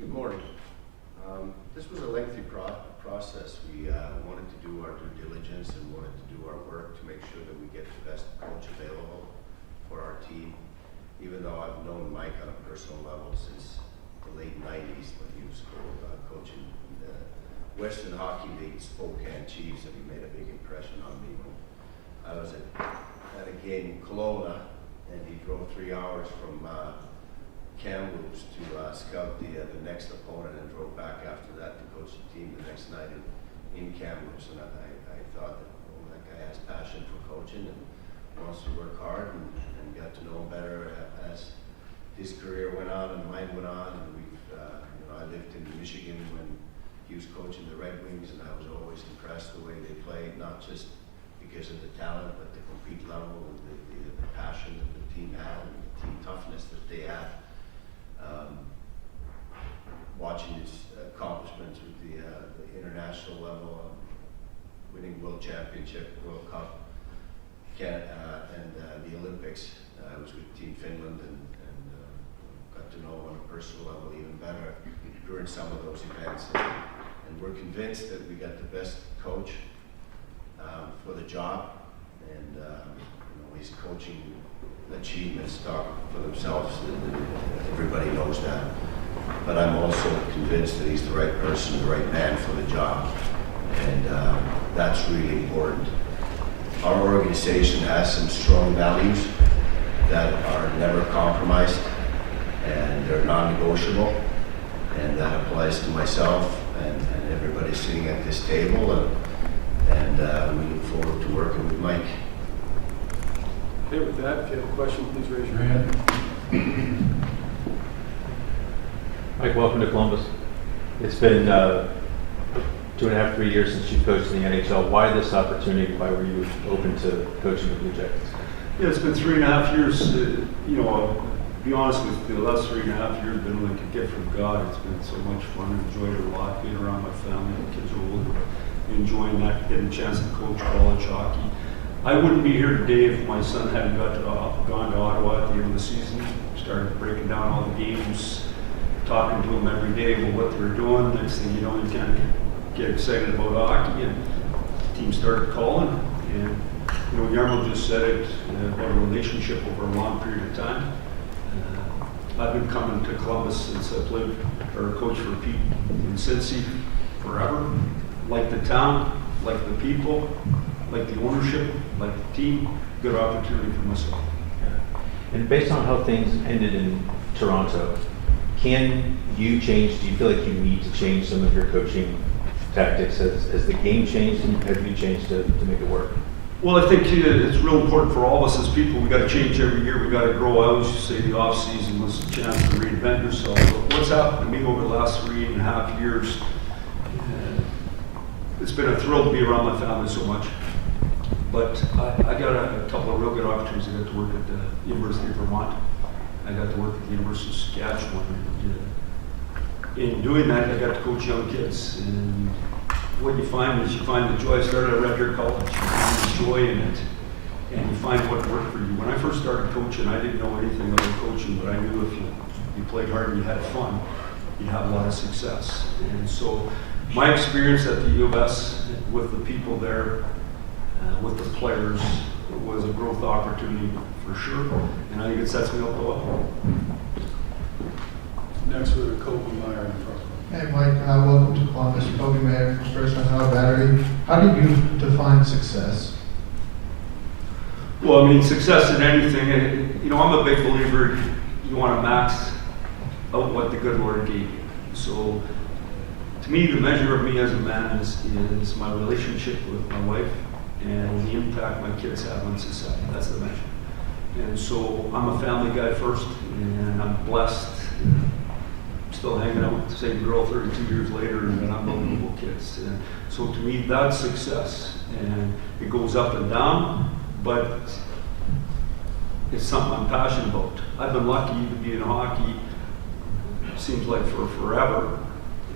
Good morning. This was a lengthy process. We wanted to do our due diligence and wanted to do our work to make sure that we get the best coach available for our team. Even though I've known Mike on a personal level since the late 90s when he was coaching the Western Hockey League Spokane Chiefs, and he made a big impression on me when I was at a game in Kelowna, and he drove 3 hours from Kamloops to scout the next opponent and drove back after that to coach the team the next night in Kamloops. And I thought that that guy has passion for coaching and wants to work hard, and got to know him better as his career went on and mine went on. And I lived in Michigan when he was coaching the Red Wings, and I was always impressed the way they played, not just because of the talent, but the complete level and the passion that the team had and the team toughness that they had. Watching his accomplishments with the international level, winning World Championship, World Cup, and the Olympics. I was with Team Finland and got to know him on a personal level even better during some of those events. And we're convinced that we got the best coach for the job, and his coaching achievements talk for themselves. Everybody knows that. But I'm also convinced that he's the right person, the right man for the job, and that's really important. Our organization has some strong values that are never compromised, and they're non-negotiable, and that applies to myself and everybody sitting at this table, and we look forward to working with Mike. Okay, with that, if you have a question, please raise your hand. Mike, welcome to Columbus. It's been 2.5, 3 years since you've coached in the NHL. Why this opportunity? Why were you open to coaching the Blue Jackets? Yeah, it's been 3.5 years. I'll be honest with you, the last 3.5 years have been like a gift from God. It's been so much fun. I enjoyed it a lot, being around my family. My kids are older. Enjoying that, getting a chance to coach college hockey. I wouldn't be here today if my son hadn't gone to Ottawa at the end of the season. Started breaking down all the games, talking to them every day about what they were doing. Next thing you know, you kind of get excited about hockey, and the team started calling. And Yarmo just said it about a relationship over a long period of time. I've been coming to Columbus since I played or coached for Pete in Cincy forever. Like the town, like the people, like the ownership, like the team. Good opportunity for myself. And based on how things ended in Toronto, can you change? Do you feel like you need to change some of your coaching tactics? Has the game changed, and have you changed to make it work? Well, I think it's real important for all of us as people. We got to change every year. We got to grow. I always say the off season was a chance to reinvent yourself. But what's happened to me over the last 3.5 years? It's been a thrill to be around my family so much. But I got a couple of real good opportunities. I got to work at the University of Vermont. I got to work at the University of Saskatchewan. In doing that, I got to coach young kids. And what you find is you find the joy. I started at Red Deer College. You find the joy in it, and you find what worked for you. When I first started coaching, I didn't know anything about coaching, but I knew if you played hard and you had fun, you'd have a lot of success. And so my experience at the U of S with the people there, with the players, was a growth opportunity for sure, and I think it sets me up well. Next, we have Kobe Meyer in front. Hey Mike, welcome to Columbus. Kobe Meyer from First Ohio Battery. How do you define success? Well, I mean, success in anything, I'm a big believer you want to max out what the good Lord gave you. So, to me, the measure of me as a man is my relationship with my wife and the impact my kids have on society. That's the measure. And so I'm a family guy first, and I'm blessed. Still hanging out with the same girl 32 years later, and unbelievable kids. And so to me, that's success. And it goes up and down, but it's something I'm passionate about. I've been lucky to be in hockey, seems like for forever.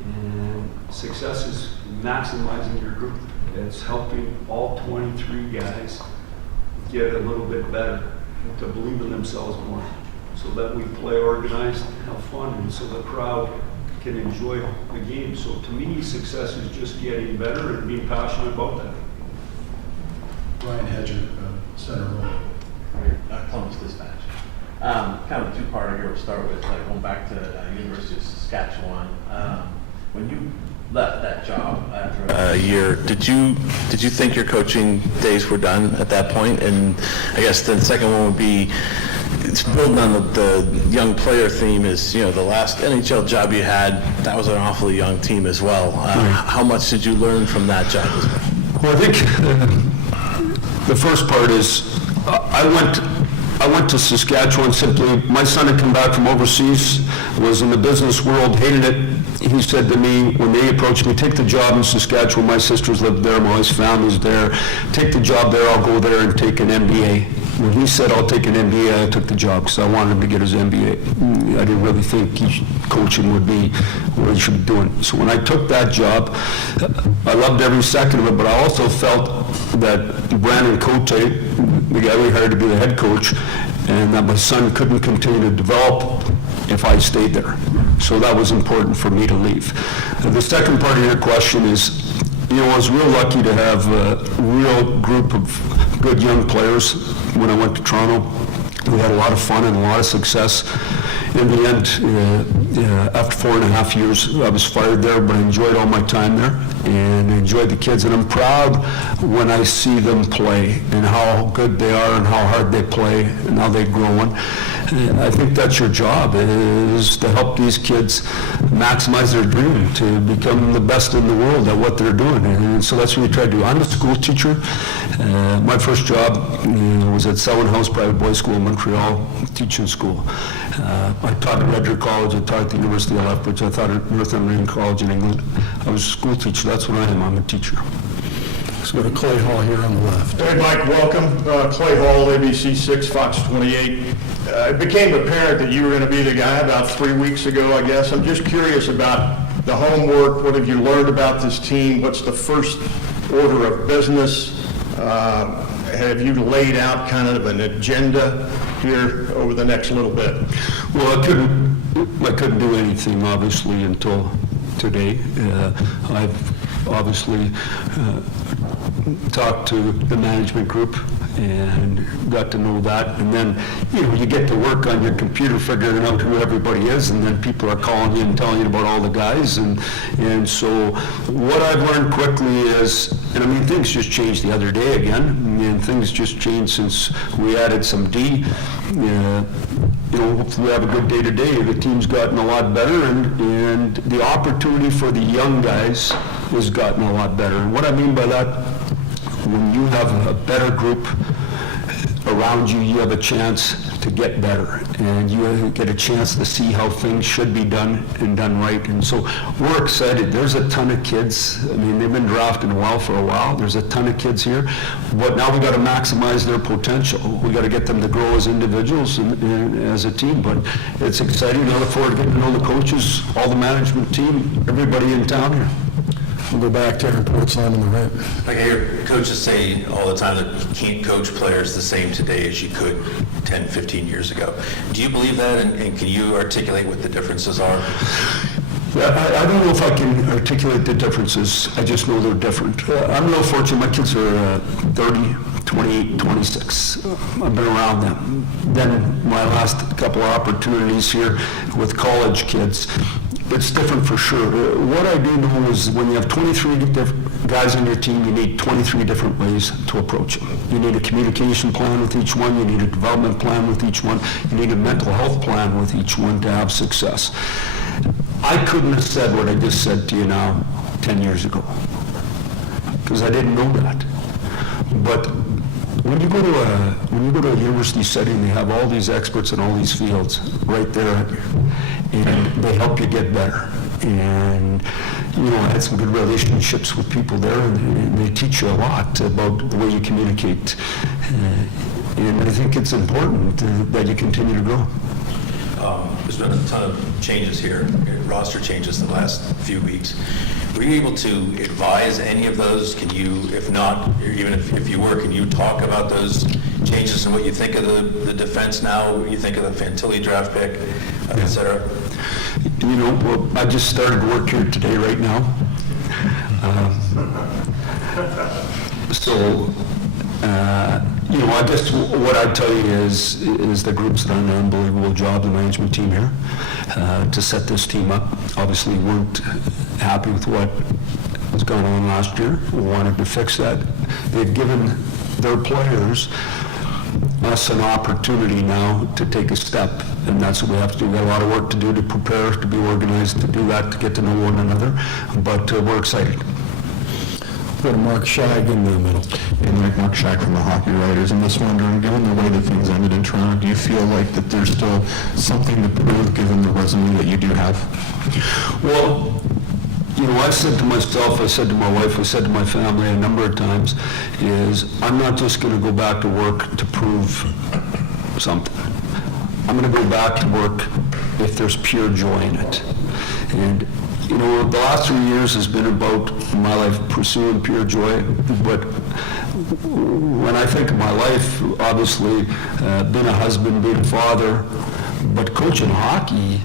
And success is maximizing your group. It's helping all 23 guys get a little bit better, to believe in themselves more, so that we play organized and have fun, and so the crowd can enjoy the game. So to me, success is just getting better and being passionate about that. Ryan Hedger, center row. Columbus Dispatch. Kind of a two-parter here. We'll start with going back to University of Saskatchewan. When you left that job after a year, did you think your coaching days were done at that point? And I guess the second one would be, it's building on the young player theme. Is the last NHL job you had, that was an awfully young team as well. How much did you learn from that job as well? Well, I think the first part is I went to Saskatchewan simply. My son had come back from overseas, was in the business world, hated it. He said to me when they approached me, take the job in Saskatchewan. My sisters lived there, my wife's family's there. Take the job there, I'll go there and take an MBA. When he said I'll take an MBA, I took the job because I wanted him to get his MBA. I didn't really think coaching would be what he should be doing. So when I took that job, I loved every second of it, but I also felt that Brandon Cote, the guy we hired to be the head coach, and that my son couldn't continue to develop if I stayed there. So that was important for me to leave. The second part of your question is, I was real lucky to have a real group of good young players when I went to Toronto. We had a lot of fun and a lot of success. In the end, after 4.5 years, I was fired there, but I enjoyed all my time there and enjoyed the kids. And I'm proud when I see them play and how good they are and how hard they play and how they're growing. I think that's your job, is to help these kids maximize their dream, to become the best in the world at what they're doing. And so that's what we try to do. I'm a school teacher. My first job was at Selwyn House Private Boys School in Montreal, teaching school. I taught at Redrick College, I taught at the University of Lethbridge, I taught at Northumberland College in England. I was a school teacher, that's what I am, I'm a teacher. Let's go to Clay Hall here on the left. Hey, Mike, welcome. Clay Hall, ABC 6, Fox 28. It became apparent that you were going to be the guy about 3 weeks ago, I guess. I'm just curious about the homework. What have you learned about this team? What's the first order of business? Have you laid out kind of an agenda here over the next little bit? Well, I couldn't do anything, obviously, until today. I've obviously talked to the management group and got to know that, and then you get to work on your computer figuring out who everybody is, and then people are calling you and telling you about all the guys, and so what I've learned quickly is, and I mean things just changed the other day again, and things just changed since we added some D. Hopefully we have a good day today. The team's gotten a lot better, and the opportunity for the young guys has gotten a lot better. And what I mean by that, when you have a better group around you, you have a chance to get better, and you get a chance to see how things should be done and done right. And so we're excited. There's a ton of kids. I mean, they've been drafting well for a while. There's a ton of kids here, but now we got to maximize their potential. We got to get them to grow as individuals and as a team. But it's exciting. I look forward to getting to know the coaches, all the management team, everybody in town here. We'll go back to Aaron Portsline on the right. Like I hear coaches say all the time that you can't coach players the same today as you could 10, 15 years ago. Do you believe that, and can you articulate what the differences are? Yeah, I don't know if I can articulate the differences. I just know they're different. I'm real fortunate. My kids are 30, 28, 26. I've been around them. Then my last couple of opportunities here with college kids, it's different for sure. What I do know is when you have 23 different guys on your team, you need 23 different ways to approach them. You need a communication plan with each one. You need a development plan with each one. You need a mental health plan with each one to have success. I couldn't have said what I just said to you now 10 years ago because I didn't know that. But when you go to a university setting, they have all these experts in all these fields right there, and they help you get better. And I had some good relationships with people there, and they teach you a lot about the way you communicate. And I think it's important that you continue to grow. There's been a ton of changes here, roster changes in the last few weeks. Were you able to advise any of those? Can you, if not, even if you were, can you talk about those changes and what you think of the defense now, what you think of the Fantilli draft pick, et cetera? you know, well, I just started work here today, right now. You know, I guess what I'd tell you is the group's done an unbelievable job, the management team here, to set this team up. Obviously, weren't happy with what was going on last year. We wanted to fix that. They've given their players us an opportunity now to take a step, and that's what we have to do. We've got a lot of work to do to prepare, to be organized, to do that, to get to know one another, but we're excited. Go to Mark Scheig in the middle. Hey, Mark Scheig from the Hockey Writers. I'm just wondering, given the way that things ended in Toronto, do you feel like that there's still something to prove given the resume that you do have? Well, you know, I've said to myself, I said to my wife, I said to my family a number of times, is I'm not just going to go back to work to prove something. I'm going to go back to work if there's pure joy in it. And, you know, the last 3 years has been about my life pursuing pure joy, but when I think of my life, obviously, being a husband, being a father, but coaching hockey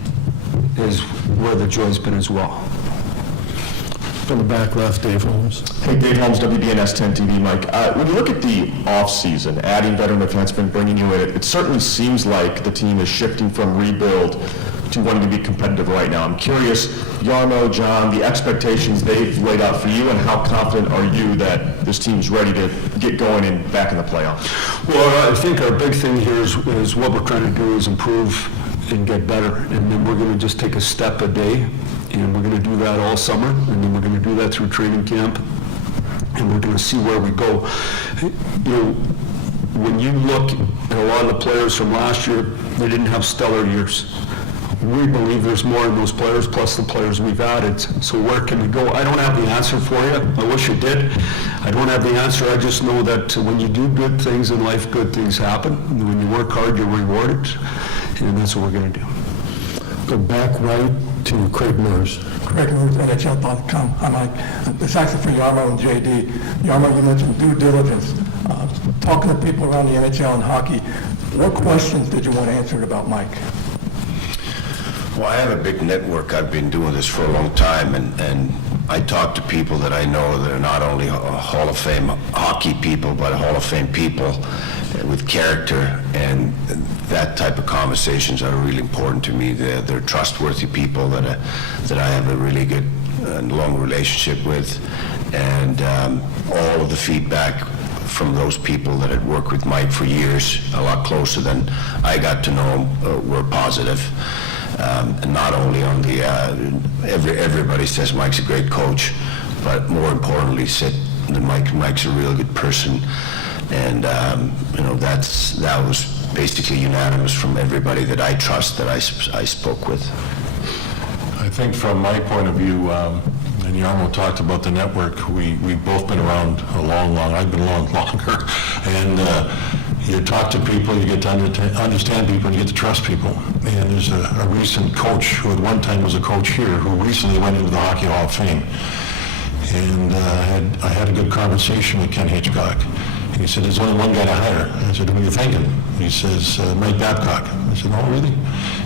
is where the joy's been as well. In the back left, Dave Holmes. Hey, Dave Holmes, WBNS 10 TV, Mike. When you look at the offseason, adding veteran defensemen, bringing you in, it certainly seems like the team is shifting from rebuild to wanting to be competitive right now. I'm curious, Jarmo, John, the expectations they've laid out for you, and how confident are you that this team's ready to get going and back in the playoffs? Well, I think our big thing here is what we're trying to do is improve and get better, and then we're going to just take a step a day, and we're going to do that all summer, and then we're going to do that through training camp, and we're going to see where we go. You know, when you look at a lot of the players from last year, they didn't have stellar years. We believe there's more in those players, plus the players we've added. So where can we go? I don't have the answer for you. I wish I did. I don't have the answer. I just know that when you do good things in life, good things happen. When you work hard, you're rewarded, and that's what we're going to do. Go back right to Craig Murs. Craig Murs, NHL.com. Hi, Mike. This is actually for Jarmo and JD. Jarmo, you mentioned due diligence. Talking to people around the NHL and hockey, what questions did you want answered about Mike? Well, I have a big network. I've been doing this for a long time, and I talk to people that I know that are not only Hall of Fame hockey people, but Hall of Fame people with character, and that type of conversations are really important to me. They're trustworthy people that I have a really good and long relationship with, and all of the feedback from those people that had worked with Mike for years, a lot closer than I got to know him, were positive. And not only on the, everybody says Mike's a great coach, but more importantly, said that Mike's a real good person. And, you know, that was basically unanimous from everybody that I trust, that I spoke with. I think from my point of view, and Jarmo talked about the network, we've both been around I've been around longer, and you talk to people, you get to understand people, and you get to trust people. And there's a recent coach who at one time was a coach here who recently went into the Hockey Hall of Fame. And I had a good conversation with Ken Hitchcock. He said, there's only one guy to hire. I said, who are you thinking? He says, Mike Babcock. I said, oh, really?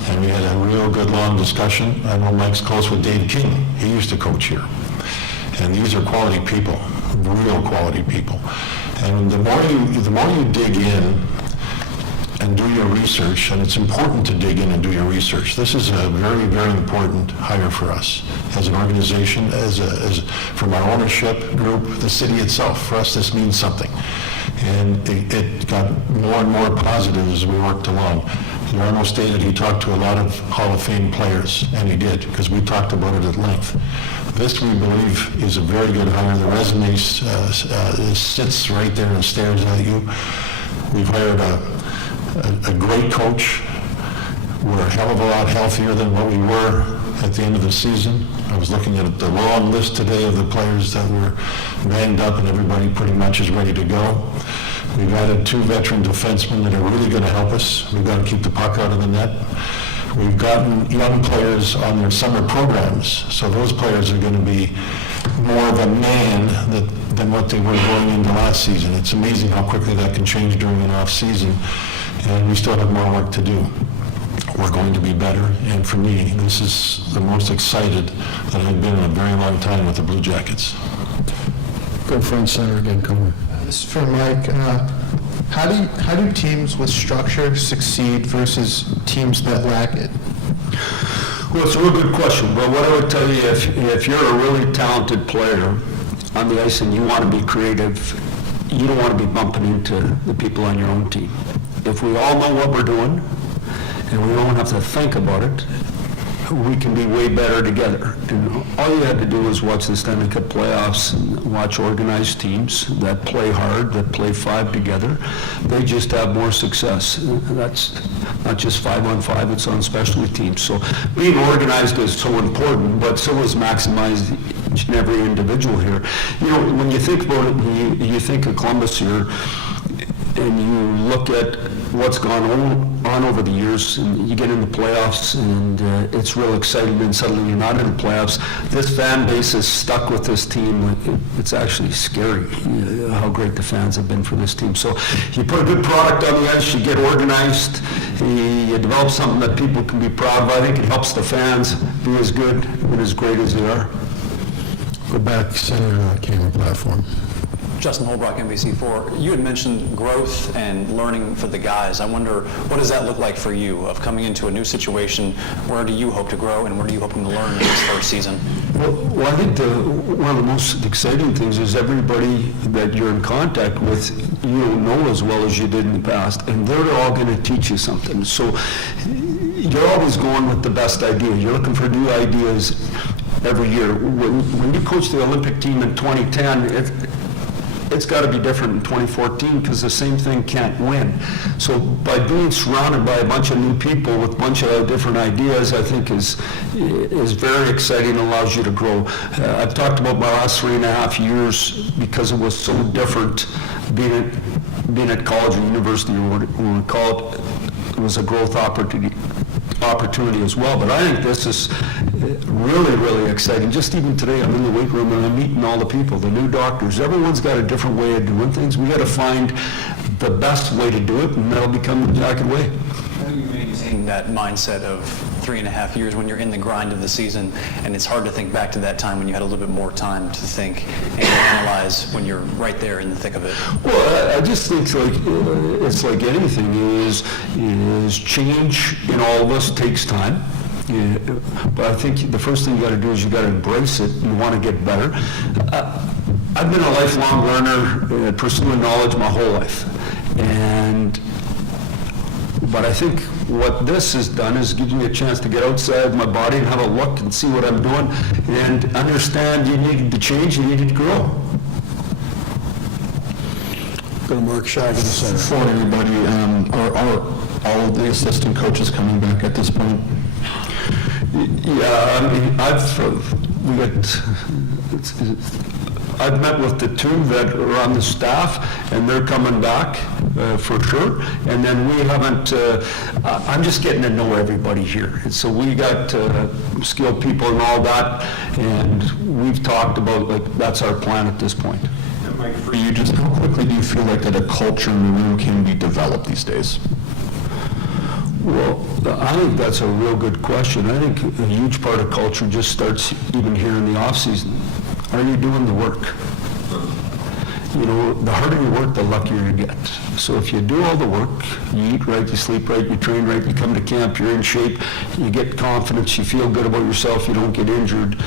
And we had a real good long discussion. I know Mike's close with Dave King. He used to coach here. And these are quality people, real quality people. And the more you dig in and do your research, and it's important to dig in and do your research. This is a very, very important hire for us as an organization, as from our ownership group, the city itself. For us, this means something. And it got more and more positive as we worked along. Jarmo stated he talked to a lot of Hall of Fame players, and he did, because we talked about it at length. This, we believe, is a very good hire. The resume sits right there and stares at you. We've hired a great coach. We're a hell of a lot healthier than what we were at the end of the season. I was looking at the long list today of the players that were banged up, and everybody pretty much is ready to go. We've added 2 veteran defensemen that are really going to help us. We've got to keep the puck out of the net. We've gotten young players on their summer programs, so those players are going to be more of a man than what they were going into last season. It's amazing how quickly that can change during an off season, and we still have more work to do. we're going to be better. And for me, this is the most excited that I've been in a very long time with the Blue Jackets. Go front center again, Comer. This is for Mike. How do teams with structure succeed versus teams that lack it? Well, it's a real good question. But what I would tell you, if you're a really talented player on the ice and you want to be creative, you don't want to be bumping into the people on your own team. If we all know what we're doing and we don't have to think about it, we can be way better together. And all you had to do was watch the Stanley Cup playoffs and watch organized teams that play hard, that play five together. They just have more success. That's not just 5-on-5, it's on specialty teams. So being organized is so important, but so is maximize each and every individual here. You know, when you think about it, you think of Columbus here, and you look at what's gone on over the years, and you get in the playoffs, and it's real exciting, and suddenly you're not in the playoffs. This fan base is stuck with this team. It's actually scary how great the fans have been for this team. So you put a good product on the ice, you get organized, you develop something that people can be proud of. I think it helps the fans be as good and as great as they are. Go back center camera platform. Justin Holbrook, NBC4. You had mentioned growth and learning for the guys. I wonder, what does that look like for you, of coming into a new situation? Where do you hope to grow, and where are you hoping to learn in this first season? Well, I think one of the most exciting things is everybody that you're in contact with, you don't know as well as you did in the past, and they're all going to teach you something. So you're always going with the best idea. You're looking for new ideas every year. When you coach the Olympic team in 2010, it's got to be different in 2014 because the same thing can't win. So by being surrounded by a bunch of new people with a bunch of different ideas, I think is very exciting, allows you to grow. I've talked about my last 3.5 years because it was so different being at college or university, or what we call it was a growth opportunity as well. But I think this is really, really exciting. Just even today, I'm in the weight room and I'm meeting all the people, the new doctors. Everyone's got a different way of doing things. We got to find the best way to do it, and that'll become the Jacket way. How do you maintain that mindset of 3.5 years when you're in the grind of the season, and it's hard to think back to that time when you had a little bit more time to think and analyze when you're right there in the thick of it? Well, I just think it's like anything is change in all of us takes time. Yeah, but I think the first thing you got to do is you got to embrace it. You want to get better. I've been a lifelong learner, pursuing knowledge my whole life, but I think what this has done is gives me a chance to get outside my body and have a look and see what I'm doing and understand you needed to change, you needed to grow. Go to Mark Shag in the center. For everybody, are all of the assistant coaches coming back at this point? Yeah, I mean, I've met with the two that are on the staff, and they're coming back for sure. And then we haven't, I'm just getting to know everybody here. And so we got skilled people and all that, and we've talked about, like, that's our plan at this point. And Mike, for you, just how quickly do you feel like that a culture in the room can be developed these days? Well, I think that's a real good question. I think a huge part of culture just starts even here in the off season. Are you doing the work? You know, the harder you work, the luckier you get. So if you do all the work, you eat right, you sleep right, you train right, you come to camp, you're in shape, you get confidence, you feel good about yourself, you don't get injured,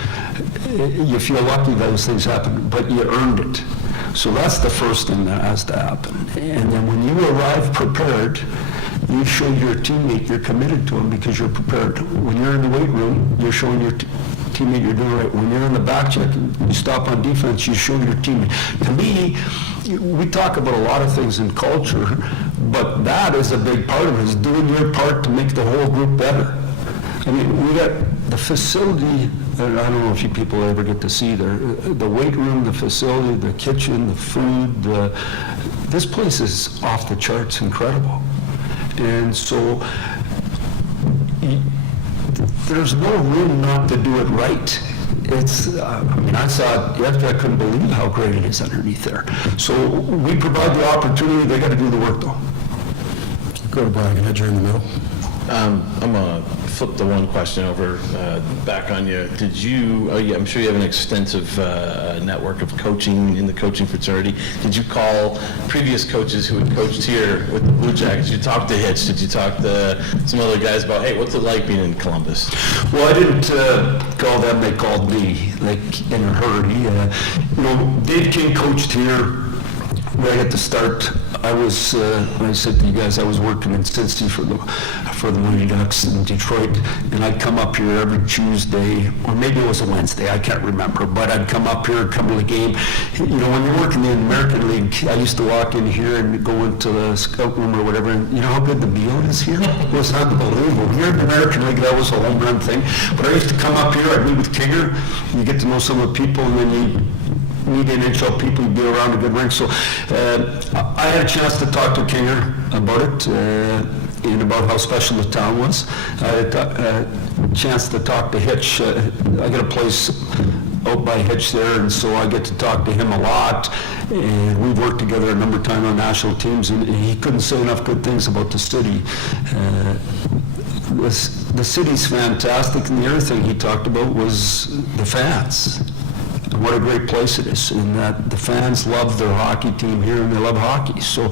you feel lucky those things happen, but you earned it. So that's the first thing that has to happen. And then when you arrive prepared, you show your teammate you're committed to them because you're prepared. When you're in the weight room, you're showing your teammate you're doing right. When you're in the back check, you stop on defense, you show your teammate. To me, we talk about a lot of things in culture, but that is a big part of it, is doing your part to make the whole group better. I mean, we got the facility, and I don't know if you people ever get to see there, the weight room, the facility, the kitchen, the food, this place is off the charts incredible. And so there's no room not to do it right. It's, I mean, I saw it yesterday, I couldn't believe how great it is underneath there. So we provide the opportunity, they got to do the work though. Go to Brian Hedger in the middle. I'm gonna flip the one question over back on you. Did you? I'm sure you have an extensive network of coaching in the coaching fraternity. Did you call previous coaches who had coached here with the Blue Jackets? Did you talk to Hitch? Did you talk to some other guys about, hey, what's it like being in Columbus? Well, I didn't call them, they called me, like in a hurry. Dave King coached here right at the start. I said to you guys, I was working in Cincy for the Mighty Ducks in Detroit, and I'd come up here every Tuesday, or maybe it was a Wednesday, I can't remember, but I'd come up here, come to the game. When you're working in the American League, I used to walk in here and go into the scout room or whatever, and you know how good the meal is here? It was unbelievable. Here in the American League, that was a home run thing. But I used to come up here, I'd meet with Kinger, you get to know some of the people, and then you meet NHL people, you'd be around a good rink. So I had a chance to talk to Kinger about it and about how special the town was. I had a chance to talk to Hitch. I got a place out by Hitch there, and so I get to talk to him a lot. And we've worked together a number of times on national teams, and he couldn't say enough good things about the city. The city's fantastic, and the other thing he talked about was the fans. And what a great place it is, and that the fans love their hockey team here, and they love hockey. So,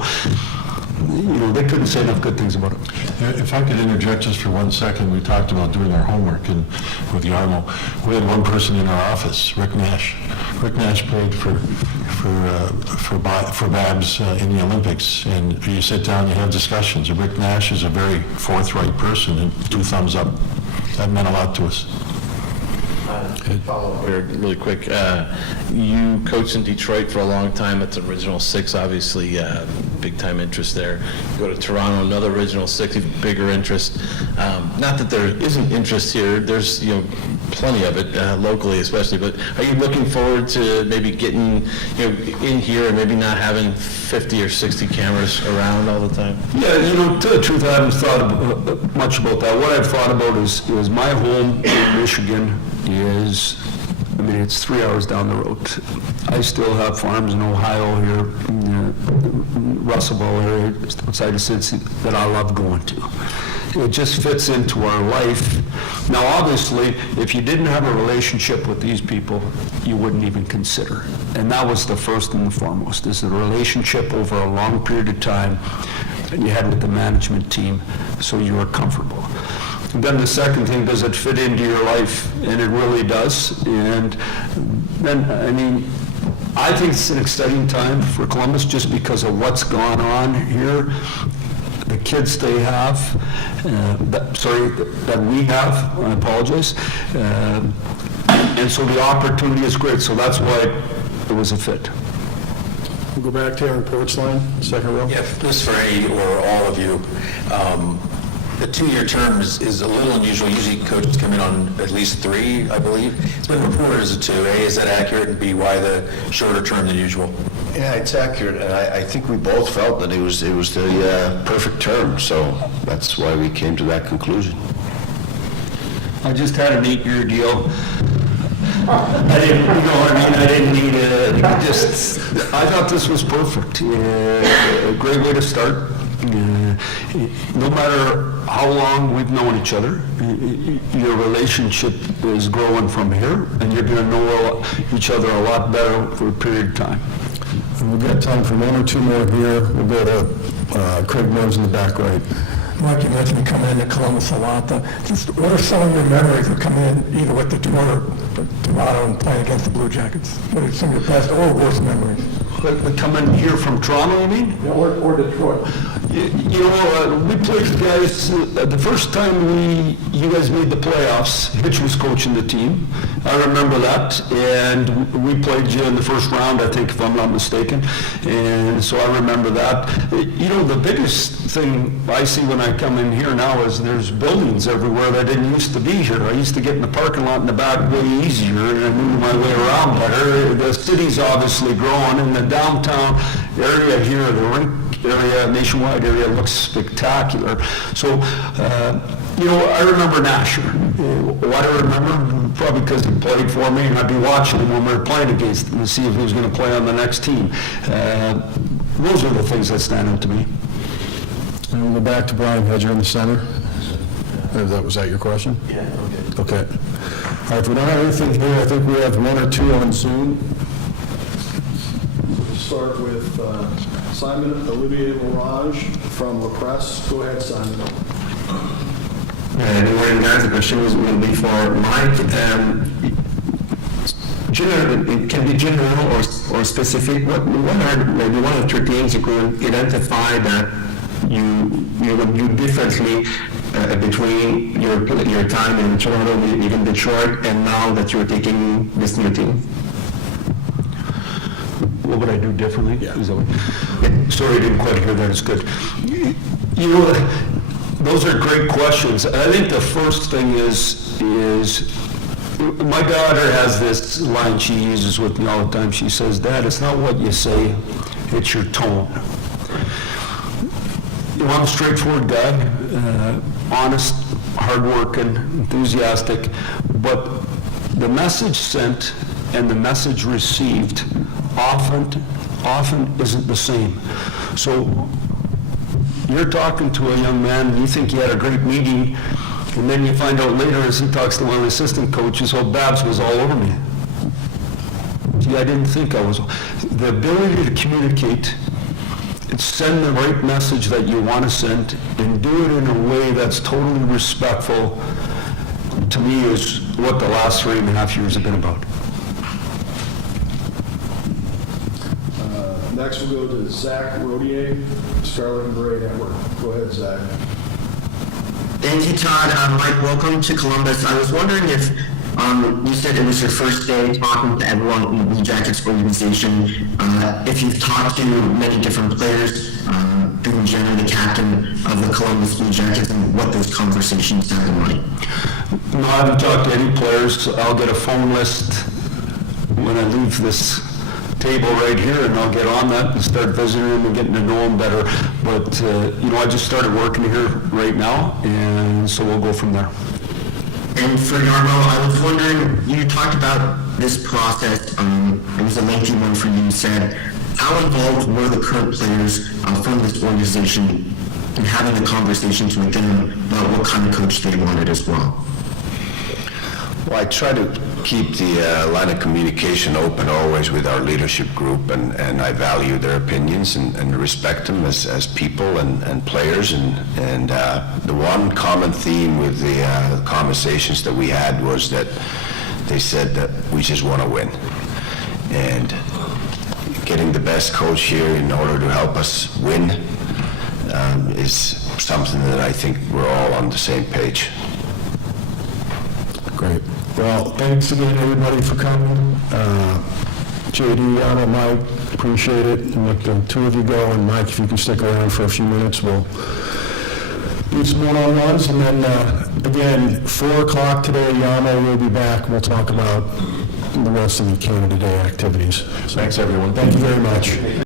they couldn't say enough good things about it. If I could interject just for 1 second, we talked about doing our homework with Yarmo. We had one person in our office, Rick Nash. Rick Nash played for Babs in the Olympics, and you sit down, you have discussions. And Rick Nash is a very forthright person, and 2 thumbs up. That meant a lot to us. Follow up here really quick. You coached in Detroit for a long time at the Original Six, obviously big time interest there. You go to Toronto, another Original Six, even bigger interest. Not that there isn't interest here, there's plenty of it locally especially, but are you looking forward to maybe getting in here and maybe not having 50 or 60 cameras around all the time? Yeah, to tell the truth, I haven't thought much about that. What I've thought about is my home in Michigan is, it's 3 hours down the road. I still have farms in Ohio here, in the Russellville area, outside of Cincy, that I love going to. It just fits into our life. Now, obviously, if you didn't have a relationship with these people, you wouldn't even consider. And that was the first and the foremost, is a relationship over a long period of time that you had with the management team, so you were comfortable. And then the second thing, does it fit into your life? And it really does. And then, I think it's an exciting time for Columbus just because of what's gone on here, the kids they have, that we have, I apologize. And so the opportunity is great, so that's why it was a fit. We'll go back to Aaron Portzline, second row. Yeah, this for any or all of you. The 2-year term is a little unusual. Usually coaches come in on at least 3, I believe. It's been reported as a 2. A, is that accurate? And B, why the shorter term than usual? Yeah, it's accurate, and I think we both felt that it was the perfect term, so that's why we came to that conclusion. I just had an 8-year deal. I didn't, I didn't need I thought this was perfect. A great way to start. No matter how long we've known each other, your relationship is growing from here, and you're going to know each other a lot better for a period of time. And we've got time for 1 or 2 more here. We'll go to Craig Mills in the back right. Mike, you mentioned you coming into Columbus a lot. Just what are some of your memories of coming in either with the Toronto and playing against the Blue Jackets? What are some of your best or worst memories? Coming here from Toronto, you mean? Yeah, or Detroit. We played you guys, the first time you guys made the playoffs, Hitch was coaching the team. I remember that, and we played you in the first round, I think, if I'm not mistaken. And so I remember that. The biggest thing I see when I come in here now is there's buildings everywhere that didn't used to be here. I used to get in the parking lot in the back way easier, and I moved my way around better. The city's obviously growing, and the downtown area here, the rink area, nationwide area, looks spectacular. So, I remember Nasher. Why do I remember? Probably because he played for me, and I'd be watching him when we were playing against him to see if he was going to play on the next team. Those are the things that stand out to me. And we'll go back to Brian Hedger in the center. Was that your question? Yeah, okay. Okay. All right, if we don't have anything here, I think we have one or two on Zoom. We'll start with Simon Olivier Larage from La Presse. Go ahead, Simon. Good morning, guys. The question will be for Mike. It can be general or specific. What are maybe one or two things you could identify that you would do differently between your time in Toronto, even Detroit, and now that you're taking this new team? What would I do differently? Yeah. Is that what- Sorry, I didn't quite hear that. It's good. You know, those are great questions. I think the first thing is my daughter has this line she uses with me all the time. She says, "Dad, it's not what you say, it's your tone." You know, I'm a straightforward guy, honest, hardworking, enthusiastic, but the message sent and the message received often isn't the same. So you're talking to a young man and you think you had a great meeting, and then you find out later as he talks to one of the assistant coaches, oh, Babs was all over me. Gee, I didn't think I was. The ability to communicate and send the right message that you want to send and do it in a way that's totally respectful, to me, is what the last 3.5 years have been about. Next, we'll go to Zach Rodier, Scarlet and Gray Network. Go ahead, Zach. Thank you, Todd. Mike, welcome to Columbus. I was wondering if you said it was your first day talking to everyone in the Blue Jackets organization. If you've talked to many different players, Bill Jenner, the captain of the Columbus Blue Jackets, and what those conversations have been like. No, I haven't talked to any players. I'll get a phone list when I leave this table right here, and I'll get on that and start visiting them and getting to know them better. But, you know, I just started working here right now, and so we'll go from there. And for Yarmo, I was wondering, you talked about this process, it was a lengthy one for you, you said, how involved were the current players from this organization in having the conversations with them about what kind of coach they wanted as well? Well, I try to keep the line of communication open always with our leadership group, and I value their opinions and respect them as people and players. And the one common theme with the conversations that we had was that they said that we just want to win. And getting the best coach here in order to help us win is something that I think we're all on the same page. Great. Well, thanks again, everybody, for coming. JD, Anna, Mike, appreciate it. And let the two of you go, and Mike, if you can stick around for a few minutes, we'll do some one-on-ones. And then, again, 4 o'clock today, Yamo will be back. We'll talk about the rest of the Canada Day activities. So, thanks, everyone. Thank you very much.